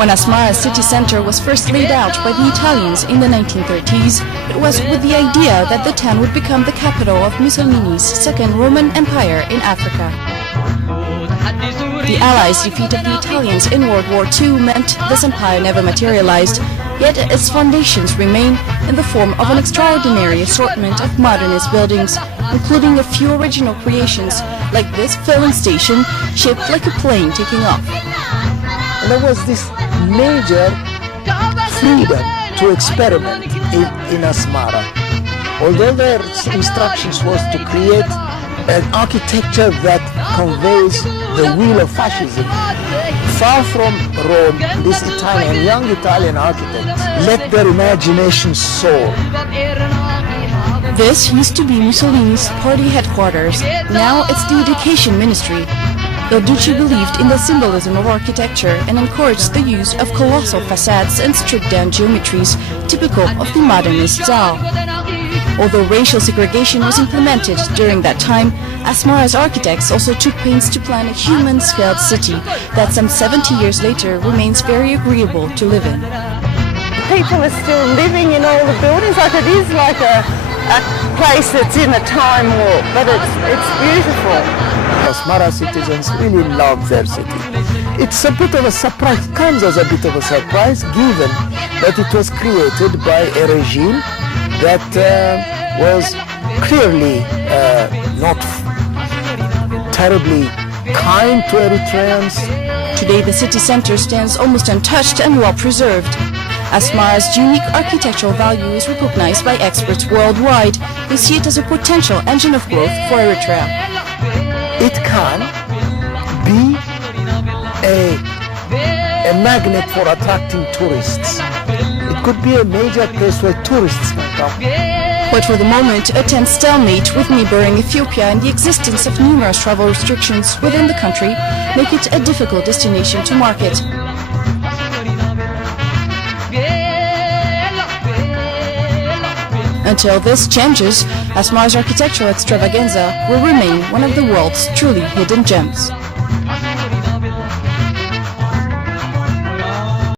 When Asmara's city center was first laid out by the Italians in the 1930s, it was with the idea that the town would become the capital of Mussolini's Second Roman Empire in Africa. The Allies' defeat of the Italians in World War II meant this empire never materialized, yet its foundations remain in the form of an extraordinary assortment of modernist buildings, including a few original creations like this filling station shaped like a plane taking off. And there was this major freedom to experiment in Asmara. Although their instructions was to create an architecture that conveys the will of fascism, far from Rome, these young Italian architects let their imagination soar. This used to be Mussolini's party headquarters. Now it's the education ministry. El Duce believed in the symbolism of architecture and encouraged the use of colossal facades and stripped-down geometries typical of the modernist style. Although racial segregation was implemented during that time, Asmara's architects also took pains to plan a human-scaled city that some 70 years later remains very agreeable to live in. People are still living in all the buildings, like it is like a place that's in a time warp, but it's beautiful. Asmara citizens really love their city. It's a bit of a surprise, it comes as a bit of a surprise given that it was created by a regime that was clearly not terribly kind to Eritreans. Today the city center stands almost untouched and well preserved. Asmara's unique architectural value is recognized by experts worldwide who see it as a potential engine of growth for Eritrea. It can be a magnet for attracting tourists. It could be a major place where tourists can come. But for the moment, a tense stalemate with neighboring Ethiopia and the existence of numerous travel restrictions within the country make it a difficult destination to market. Until this changes, Asmara's architectural extravaganza will remain one of the world's truly hidden gems.